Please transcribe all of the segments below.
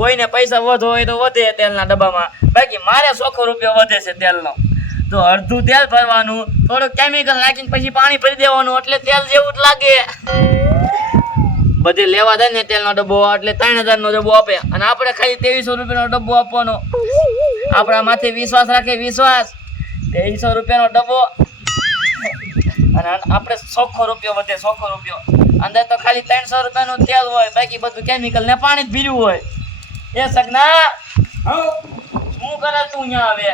કોઈને પૈસા વધો હોય તો વધે તેલના ડબ્બામાં, બાકી મારે 100 રૂપિયા વધે છે તેલનો. તો અડધું તેલ ભરવાનું, થોડું કેમિકલ નાખીને પછી પાણી ભરી દેવાનું, એટલે તેલ જેવું જ લાગે. બધે લેવા દે ને તેલનો ડબ્બો એટલે 3000 નો ડબ્બો આપે, અને આપણે ખાલી 2300 રૂપિયાનો ડબ્બો આપવાનો. આપણા માથે વિશ્વાસ રાખે, વિશ્વાસ. 2300 રૂપિયાનો ડબ્બો અને આપણે 100 રૂપિયા વધે, 100 રૂપિયા. અંદર તો ખાલી 300 રૂપિયાનું તેલ હોય, બાકી બધું કેમિકલ ને પાણી જ ભર્યું હોય. એ સગના શું કરે તું અહીંયા આવે?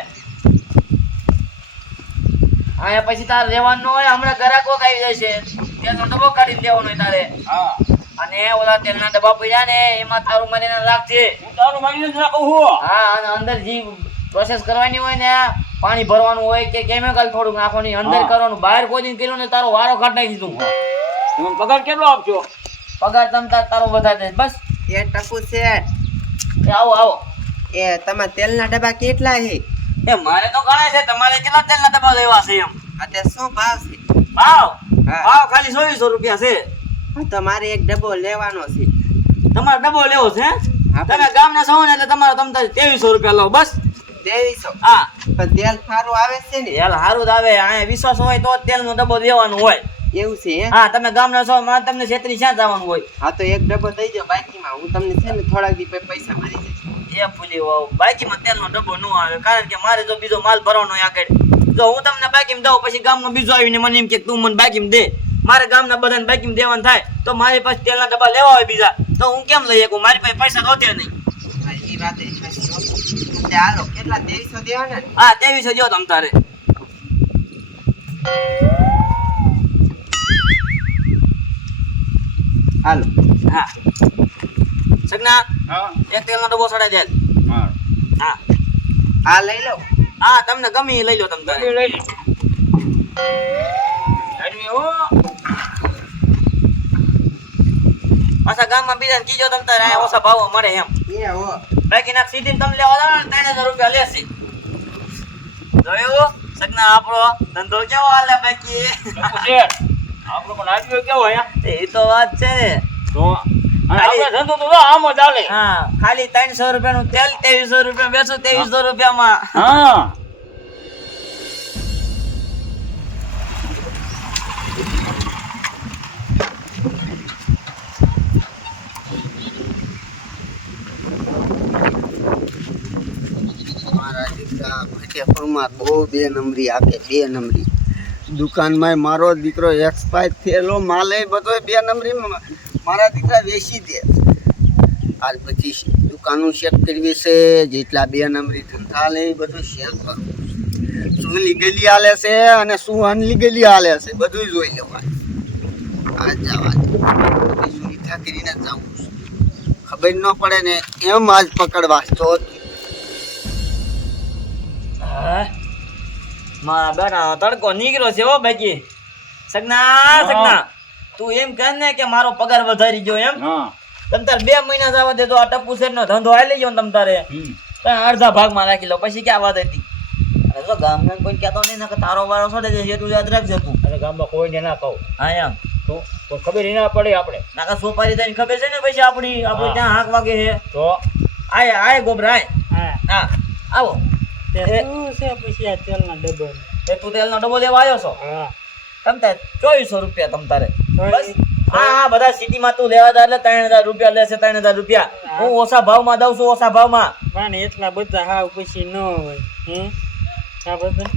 અહીંયા પછી તારે રહેવાનું હોય, હમણાં ગ્રાહકો આવી જાય છે, તેલનો ડબ્બો કાઢીને દેવાનો હોય તારે. અને ઓલા તેલના ડબ્બા પડ્યા ને એમાં તારું મને રાખજે. હું તારું માગીને જ રાખું છું. હા, અને અંદર જે પ્રોસેસ કરવાની હોય ને, પાણી ભરવાનું હોય કે કેમિકલ થોડુંક નાખવાનું, અંદર કરવાનું. બહાર કોઈ દિન કર્યું ને તારો વારો કાઢ નાખી તું. તમે પગાર કેટલો આપજો? પગાર તમ તારો વધારે દે બસ. એ ટપુ છે એ આવો આવો. એ તમારા તેલના ડબ્બા કેટલા છે? એ મારે તો ગણાય છે, તમારે કેટલા તેલના ડબ્બા લેવા છે એમ? અત્યારે શું ભાવ છે? ભાવ હા. ભાવ ખાલી 2400 રૂપિયા છે. હા, તો મારે એક ડબ્બો લેવાનો છે. તમારે ડબ્બો લેવો છે? હા. તમે ગામના છો ને એટલે તમારે 2300 રૂપિયા લો બસ. 2300. હા, પણ તેલ સારું આવે છે ને? તેલ સારું જ આવે. અહીંયા વિશ્વાસ હોય તો જ તેલનો ડબ્બો લેવાનો હોય. એવું છે હે? હા, તમે ગામના છો, મારે તમને છેતરી ક્યાં જવાનું હોય? હા, તો એક ડબ્બો દઈ દો બાકીમાં. હું તમને છે ને થોડાક દી પછી પૈસા ભરી દઈશ. એ ભૂલી વાવ, બાકીમાં તેલનો ડબ્બો ન આવે, કારણ કે મારે જો બીજો માલ ભરવાનો હોય આગળ. જો હું તમને બાકીમાં દઉં, પછી ગામમાં બીજો આવીને મને એમ કે તું મને બાકીમાં દે, મારે ગામના બધાને બાકીમાં દેવાનું થાય, તો મારી પાસે તેલના ડબ્બા લેવા હોય બીજા, તો હું કેમ લઈ શકું? મારી પાસે પૈસા વધે નહીં. હા, એ વાત એ સાચી હો. એટલે હાલો, કેટલા 2300 દેવાના ને? હા, 2300 જો તમ તારે. હાલો. હા સગના, હા. એક તેલનો ડબ્બો સડાઈ દે. હા. હા હા, લઈ લો. હા, તમને ગમે એ લઈ લો તમ તારે. લઈ લે. આદમી હો. પાછા ગામમાં બીજાને કીજો તમ તારે અહીંયા ઓછા ભાવ મળે એમ. એ હો. બાકી ના સીધી તમે લેવા જાવ ને 3000 રૂપિયા લેશે. જોયું સગના, આપણો ધંધો કેવો હાલે બાકી? ટપુ છે. આપણો પણ આદમી કેવો હે? એ તો વાત છે ને. તો અને આપણે ધંધો તો જો આમ જ ચાલે. હા, ખાલી 300 રૂપિયાનું તેલ 2300 રૂપિયા બેસો, 2300 રૂપિયામાં. હા. મારા દીકરા ફતેપુરમાં બહુ 2 નંબરી આપે, 2 નંબરી. દુકાનમાં મારો દીકરો એક્સપાયર થયેલો માલે બધો 2 નંબરી મારા દીકરા વેચી દે. આજ પછી દુકાનો શેક કરવી છે, જેટલા 2 નંબરી ધંધા લે એ બધું શેર કરું. શું લીગલી હાલે છે અને શું અનલીગલી હાલે છે બધું જોઈ લેવાનું. આ જવાનું સુવિધા કરીને જવું, ખબર ન પડે ને એમ આજ પકડવા તો. હા, મારા બેટા તડકો નીકળ્યો છે હો બાકી. સગના, તું એમ કહે ને કે મારો પગાર વધારી ગયો એમ. હા. તમ તારે 2 મહિના જવા દે તો આ ટપુ શેઠનો ધંધો હાલી ગયો ને તમ તારે. તો અડધા ભાગમાં રાખી લો, પછી ક્યાં વાત હતી? અરે તો ગામના કોઈ કહેતો નહીં ને કે તારો વારો છોડે છે, તું યાદ રાખજે તું. અને ગામમાં કોઈને ના કહું. હા એમ. તો કોઈ ખબર ય ના પડે આપણે. નાકા સોપારી થઈને ખબર છે ને પછી આપણે હા. ત્યાં હાક વાગે છે. તો આય ગોબરા આય. હા આવો. તે શું છે પછી આ તેલના ડબ્બા? એ તું તેલનો ડબ્બો લેવા આવ્યો છો? હા. તમ તારે 2400 રૂપિયા તમ તારે. બસ. 2400. હા, બધા સિટીમાં તું લેવા દા એટલે 3000 રૂપિયા લેશે, 3000 રૂપિયા. હું ઓછા ભાવમાં દઉં છું, ઓછા ભાવમાં. પણ એટલા બધા હાવ પછી ન હોય. આ બધા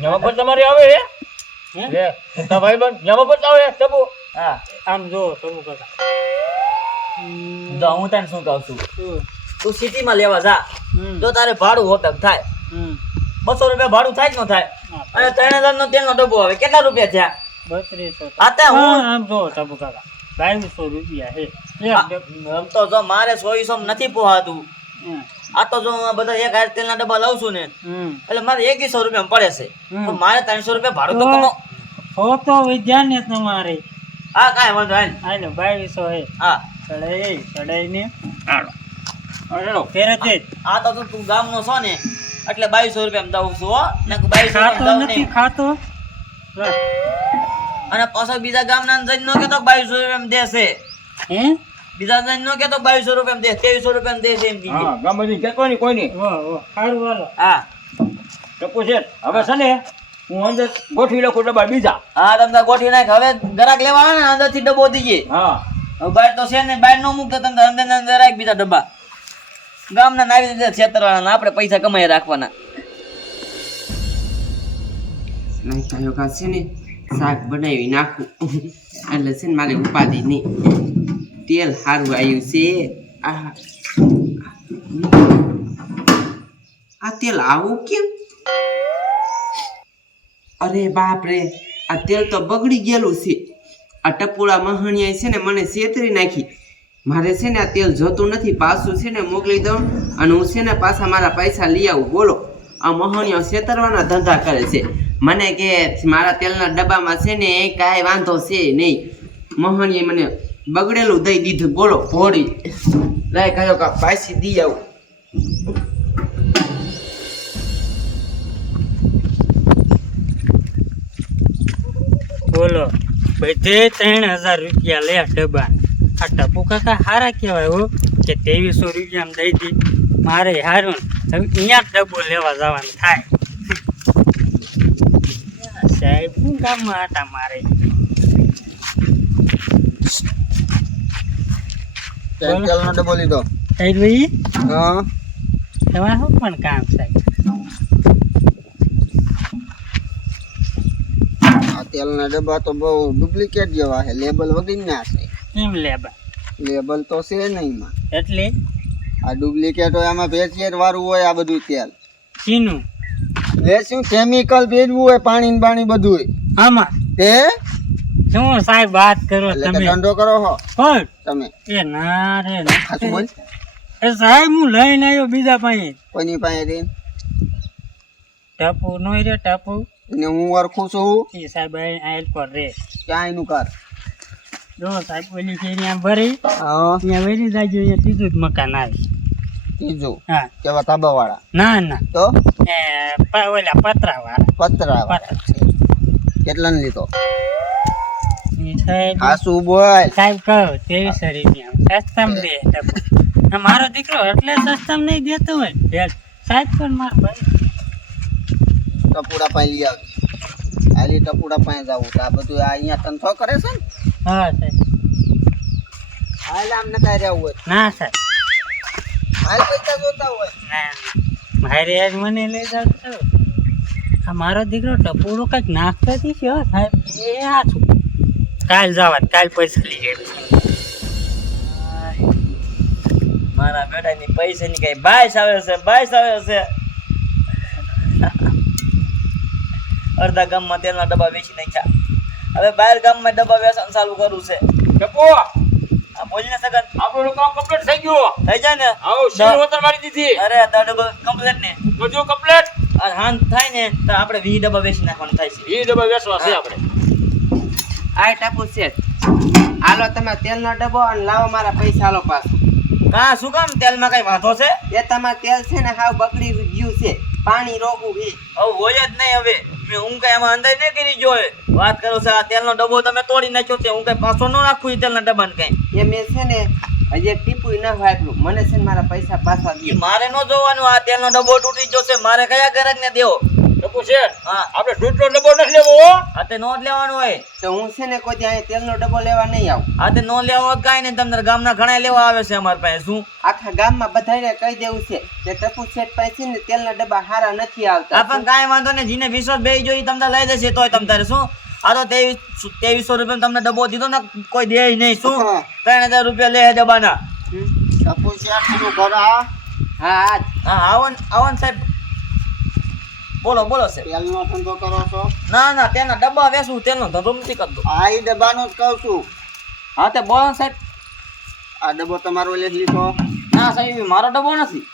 નવા પર તમારે આવે હે? હે? લે, તારા ભાઈબંધ નવા પર આવે ટપુ. હા, આમ જો તમે કાકા. જો હું તને શું કહું છું, શું? તું સિટીમાં લેવા જા, જો તારે ભાડું હોતક થાય, હમ. 200 રૂપિયા ભાડું થાય કે ન થાય? હા. અને 3000 નો તેલનો ડબ્બો આવે, કેટલા રૂપિયા થયા? 3200. આ તે હું આમ જો ટપુ કાકા 2200 રૂપિયા હે. આમ તો જો મારે 2400 માં નથી પોહાતું. આ તો જો હું આ બધા 1000 તેલના ડબ્બા લઉં છું ને, એટલે મારે 2100 રૂપિયા પડે છે. તો મારે 300 રૂપિયા ભાડું તો કમાવ. ફોટો વિદ્યા ને તમારે. હા, કાંઈ વાંધો નહીં. હાલો 2200 હે. હા, ચડાઈને હાલો. હાલો. ફેરે તે આ તો તું ગામનો છો ને એટલે 2200 રૂપિયા દઉં છું હો. ને 2200 ખાતો દઉં નથી નહીં. ખાતો. અને પાછો બીજા ગામના જઈને નો કહેતો 2200 રૂપિયા દેશે. હે બીજા જણ નો કેતો 2200 રૂપિયા દે 2300 રૂપિયા દે છે એમ કીધું. હા ગામમાંથી કહેતો નહીં કોઈ નહીં. હા ટપુ શેઠ હવે છે ને હું અંદર ગોઠવી લખું ડબ્બા બીજા. હા તમને ગોઠવી નાખ. હવે ગ્રાહક લેવા આવે ને અંદરથી ડબ્બો દીજે. હા હવે બહાર તો છે ને બહાર નો મૂકતો તમને અંદર ને અંદર રાખ બીજા ડબ્બા. ગામના નાવી દીધા છેતરવાના આપણે પૈસા કમાઈ રાખવાના. નહીં કયો કા છે ને શાક બનાવી નાખું એટલે છે ને મારે ઉપાધિ નહીં. તેલ સારું આવ્યું છે. આ તેલ આવું કેમ? અરે બાપ રે, આ તેલ તો બગડી ગયેલું છે. આ ટપોળા મહાણિયા છે ને મને છેતરી નાખી. મારે છે ને આ તેલ જોતું નથી, પાછું છે ને મોકલી દઉં અને હું છે ને પાછા મારા પૈસા લઈ આવું. બોલો, આ મહાણિયા છેતરવાના ધંધા કરે છે. મને કે મારા તેલના ડબ્બામાં છે ને કાંઈ વાંધો છે નહીં. મહાણીએ મને બગડેલું દઈ દીધું. બોલો ભોળી લાય કયો કા પાછી દી આવું. બોલો બધે 3000 રૂપિયા લે ડબ્બા. આ ટપુ કાકા હારા કહેવાય હો કે 2300 રૂપિયામાં દઈ દી. મારે હારું હવે અહીંયા જ ડબ્બો લેવા જવાનું થાય. સાહેબ હું ગામમાં આટા મારે. તેલનો ડબ્બો લીધો. સાહેબ ભાઈ હા તમારે શું પણ કામ સાહેબ? આ તેલના ડબ્બા તો બહુ ડુપ્લિકેટ જેવા છે, લેબલ વગરના છે. કેમ લેબા? લેબલ તો છે નહીં માં. એટલે આ ડુપ્લિકેટ હોય, આમાં ભેળસેળ વાળું હોય આ બધું તેલ. શીનું? લેશું કેમિકલ ભેજવું હોય, પાણી ને બાણી બધું આમાં તે શું સાહેબ વાત કરો એટલે કે તમે? ધંધો કરો હો કોણ? તમે. એ ના રે સાચું બોલ. એ સાહેબ હું લઈને આવ્યો બીજા પાસે. કોઈની પાસે રહીને ટપુ નો રે ટપુ ને હું ઓળખું છું. એ સાહેબ આયલ પર રે. ક્યાં એનું કર. જો સાહેબ ઓલી ફેરી ભરી હા ત્યાં વરી જાજો. અહીંયા ત્રીજું જ મકાન આવે. ત્રીજું હા કેવા તાબા વાળા ના ના તો એ ઓલા પતરા વાળા. પતરા વાળા છે. કેટલા ને લીધો? એ સાહેબ આ શું બોલ. સાહેબ કહો 2300 રૂપિયા સસ્તામાં દે ટપુ. આ મારો દીકરો એટલે સસ્તામાં નહીં દેતો હોય ભેટ. સાહેબ પણ મારા ભાઈ ટપુડા પાસે લઈ આવી. આલી ટપુડા પાસે જવું તો આ બધું આ અહીંયા તંથો કરે છે ને. હા સાહેબ. હાલ આમ નકાઈ રહેવું હોય. ના સાહેબ હાલ પૈસા જોતા હોય. ના મારે આજ મને લઈ જાવ છો. આ મારો દીકરો ટપુડો કંઈક નાખતો હતી છે હો સાહેબ. એ આ છું કાલ જવા કાલ પૈસા લઈ જાય. મારા બેટાની પૈસાની કઈ બાઈસ આવે છે, બાઈસ આવે છે. અડધા ગામમાં તેલના ડબ્બા વેચી નાખ્યા. હવે બહાર ગામમાં ડબ્બા વેચાણ ચાલુ કરવું છે. ટપુ આ બોલ ને સગન આપણું કામ કમ્પ્લીટ થઈ ગયું. થઈ જાય ને. આવો શીર વતન મારી દીધી. અરે તો ડબ્બા કમ્પ્લીટ ને બધું કમ્પ્લીટ. આ હાન થાય ને તો આપણે 20 ડબ્બા વેચી નાખવાનું થાય છે. એ ડબ્બા વેચવા છે આપણે. આ ટપુ શેઠ, હાલો તમે તેલનો ડબ્બો અને લાવો મારા પૈસા હાલો પાછું. કા શું કામ તેલમાં કઈ વાંધો છે? એ તમારે તેલ છે ને હાવ બગડી ગયું છે. પાણી રોકવું છે. હવે હોય જ નહીં. હવે મેં હું કઈ આમાં અંદર નહીં કરી જોયે. વાત કરો છો આ તેલનો ડબ્બો તમે તોડી નાખ્યો છે. હું કઈ પાછો ન રાખું એ તેલના ડબ્બાને કઈ. એ મેં છે ને હજી એક ટીપું ના વાપર્યું. મને છે ને મારા પૈસા પાછા ઈ દો. મારે ન જોવાનું. આ તેલનો ડબ્બો તૂટી ગયો છે. મારે કયા ગ્રાહકને દેવો? ટપુ શેઠ હા આપણે દૂધનો ડબ્બો નથી લેવો હો. આ તે નો જ લેવાનું હોય. તો હું છે ને કોઈ અહીંયા તેલનો ડબ્બો લેવા નહીં આવું. આ તે નો લેવો હોય કાંઈ નહીં. તમને ગામના ઘણા લેવા આવે છે અમારી પાસે. શું આખા ગામમાં બધાને કહી દેવું છે કે ટપુ શેઠ પાસે છે ને તેલના ડબ્બા હારા નથી આ આવતા. પણ કાંઈ વાંધો નહીં. જેને વિશ્વાસ બેસી ગયો ઈ તમને લઈ જશે. તોય તમ તારે શું આ તો 2300 રૂપિયા તમને ડબ્બો દીધો ને કોઈ દે નહીં. શું 3000 રૂપિયા લે ડબ્બાના. ટપુ શેઠ શું કરે આ? હા હા આવો ને સાહેબ. બોલો બોલો સાહેબ. તેલનો ધંધો કરો છો? ના ના તેના ડબ્બા વેચું. તેલનો ધંધો નથી કરતો. આ ઈ ડબ્બાનું જ કહું છું. હા તે બોલો ને સાહેબ. આ ડબ્બો તમારો લઈ લીધો ના સાહેબ ઈ મારો ડબ્બો નથી.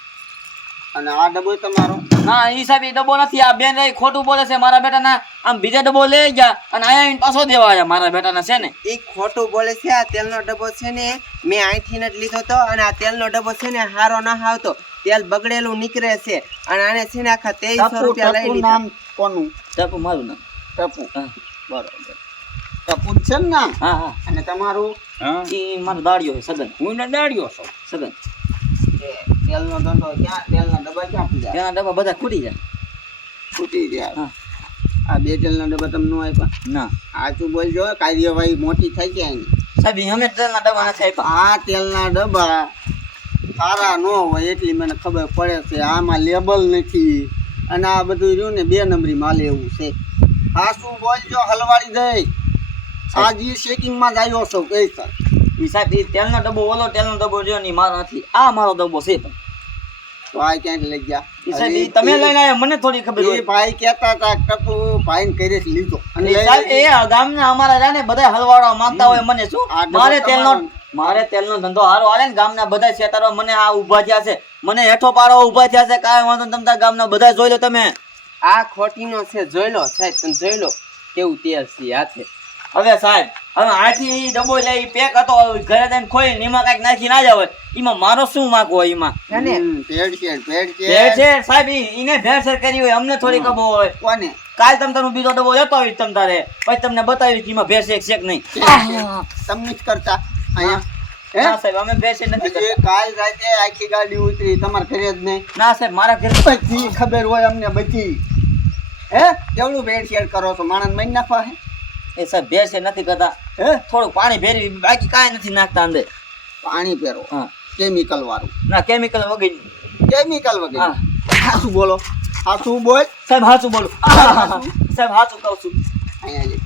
અને આ ડબ્બો તમારો. ના ઈ સાહેબ ઈ ડબ્બો નથી. આ બેન રહી ખોટું બોલે છે. મારા બેટાના આમ બીજા ડબ્બો લઈ ગયા અને આયા આવીને પાછો દેવા આવ્યા. મારા બેટાના છે ને એ ખોટું બોલે છે. આ તેલનો ડબ્બો છે ને મેં અહીંથી જ લીધો તો અને આ તેલનો ડબ્બો છે ને હારો ના આવતો. તેલ બગડેલું નીકળે છે અને આને છે ને આખા 2300 રૂપિયા લઈ ટપુ લીધા. નામ કોનું? ટપુ મારું નામ. ટપુ. હા. બરોબર. ટપુ જ છે ને નામ? હા હા અને તમારું? હા ઈ મારો દાડિયો છે સગન હું ને દાડ્યો છું સગન તેલનો ધંધો ક્યાં? તેલના ડબ્બા ક્યાં પીધા? તેના ડબ્બા બધા ખૂટી જાય ફૂટી ગયા. હા. આ 2 તેલના ડબ્બા તમને ન આપ્યા? ના સાચું બોલજો, કાર્યવાહી મોટી થઈ છે એની. સાહેબ ઈ અમે તેલના ડબ્બા નથી આપ્યા આ તેલના ડબ્બા સારા ન હોય એટલી મને ખબર પડે છે. આમાં લેબલ નથી અને આ બધું રહ્યું ને 2 નંબરી માલ એવું છે. આ શું બોલજો હલવાડી દઈ. આ જે ચેકિંગમાં જ આવ્યો છો એ સર. ઈ સાહેબ ઈ તેલનો ડબ્બો ઓલો તેલનો ડબ્બો જો ની મારો નથી આ મારો ડબ્બો છે પણ તો આ ક્યાંક લઈ ગયા? ઈ સાહેબ ઈ તમે લઈને આવ્યા મને થોડી ખબર એ હોય ભાઈ કહેતા હતા ટપુ ભાઈને કરે છે લીધો અને ઈ લઈ સાહેબ એ ગામના અમારા જાને બધા હલવાડવા માંગતા હોય મને શું આ ડબ્બો મારે તમારો. તેલનો ધંધો હારો હાલે ને ગામના બધા શેતારો મને આ ઊભા થયા છે મને હેઠો પાડો ઊભા થયા છે કાંઈ વાંધો નહીં તમતાર ગામના બધા જોઈ લો તમે આ ખોટીનો છે, જોઈ લો સાહેબ, તમે જોઈ લો કેવું તેલ છે હાથે. હવે સાહેબ હવે આથી ઈ ડબ્બો લઈ પેક હતો ઘરે જઈને ખોઈ એમાં કઈક નાખી ના જાવ એમાં મારો શું માગ હોય એમાં ભેળસેળ ભેળસેળ સાહેબ ઈને ભેળસેળ કરી હોય અમને થોડી ખબર હોય કોને? કાલ તમ તારું બીજો ડબ્બો લેતો આવીશ તમ તારે પછી તમને બતાવીશ કે એમાં ભેળસેળ છે કે નહીં તમને જ કરતા અહીંયા હે? ના સાહેબ અમે ભેળસેળ નથી હજી કરતા કાલ રાતે આખી ગાડી ઉતરી તમારે ઘરે જ નહીં. ના સાહેબ મારા ઘરે બધી ખબર હોય અમને બધી. હે કેવડું ભેળસેળ કરો છો? માણસ મરી નાખવા હે? એ સાહેબ ભેળસેળ નથી કરતા હે થોડું પાણી ભેરવી બાકી કાંઈ નથી નાખતા અંદર પાણી પહેરો હા કેમિકલ વાળું. ના કેમિકલ વગર કેમિકલ વગર. હા. હાચું બોલો, હાચું બોલ. સાહેબ હાચું બોલું સાહેબ હાચું કહું છું અહીંયા લે.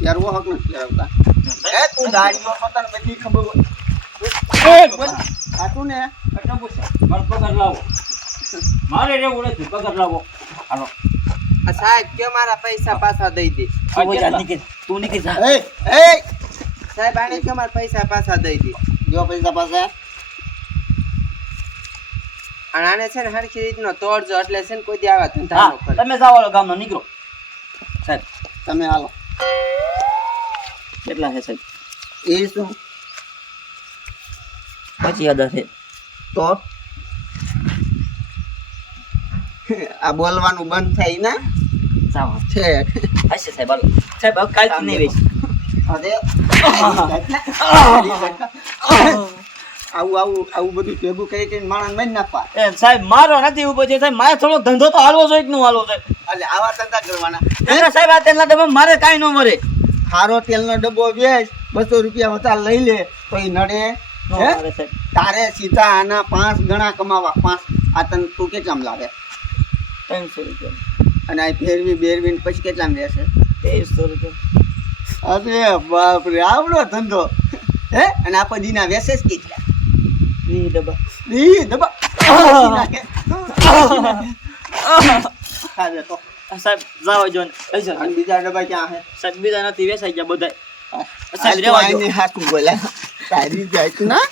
પહેરવો હક નથી પહેરવતા. હે તું ગાડીઓ પોતાને બધી ખબર હોય. બોલ. હાચું ને? મારો પગાર લાવો મારે રહેવું નથી પગાર લાવો હાલો આ સાહેબ કે મારા પૈસા પાછા દઈ દે. તું જા, નીકળ. તું નીકળ જા. એ એ સાહેબ આને કે મારા પૈસા પાછા દઈ દે. જો પૈસા પાસે અને આને છે ને હરખી રીતનો તોડજો એટલે છે ને કોઈ દી આવા ધંધા હા ન કરે. તમે જાઓ ઓલો ગામનો નીકળો સાહેબ તમે હાલો. કેટલા છે સાહેબ એ શું 25,000 છે તો આ બોલવાનું બંધ થાય ને જાઓ છે. હશે સાહેબ હાલો સાહેબ હવે કાલથી નહીં વેચ અરે આવું બધું ભેગું કરી કરીને માણસ મરી નાખવા. એ સાહેબ મારો નથી ઉભો છે સાહેબ મારે થોડો ધંધો તો હાલવો જોઈએ કે નું હાલવો જોઈએ એટલે આવા ધંધા કરવાના. ના સાહેબ આ તેલના ડબ્બા મારે કાંઈ ન મરે સારો તેલનો ડબ્બો વેચ 200 રૂપિયા વધારે લઈ લે તો એ નડે. નો હે? મરે સાહેબ તારે સીધા આના 5 ગણા કમાવા. 5 આ તને તું કેટલામ લાવે? 300 રૂપિયા અને આ બેરવીને પછી કેટલામ રહેશે? 2300 રૂપિયા અરે બાપ રે આવડો ધંધો. હે અને આખો દીના વેસે જ કેટલા? 20 ડબ્બા ઈ ડબ્બા નાખે. હા બેઠો. સાહેબ જાવ જો ને પૈસા અને બીજા ડબ્બા ક્યાં હે? સાહેબ બીજા નથી વેચાઈ ગયા બધા આ સાહેબ તો રેવા દો આઈને હાચું બોલ્યા. તારી જાય ના